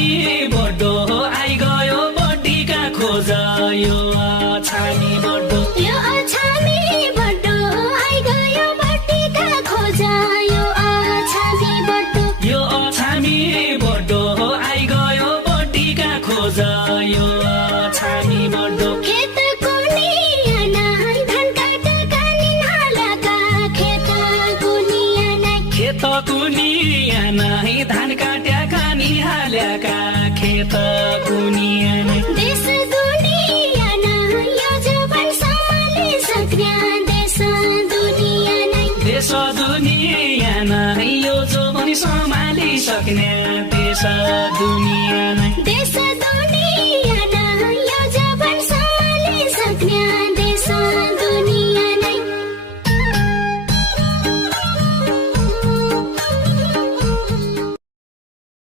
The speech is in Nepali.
छामी बड्डो आई गयो बड्डीका खोज यो छामी बड्डो यो छामी बड्डो आई गयो बड्डीका खोज यो छामी बड्डो यो छामी बड्डो आई गयो बड्डीका खोज यो छामी बड्डो खेतको नियाना धान काटेका निहालका खेतको नियाना खेतको नियाना धान काट्याका निहाल्याका खेतको नियाना देश दुनियाना यो जवान सम्हाली सक्ने देश दुनियाना देश दुनियाँ यो जो पनि सम्हाली सक्ने देश दुनियाँ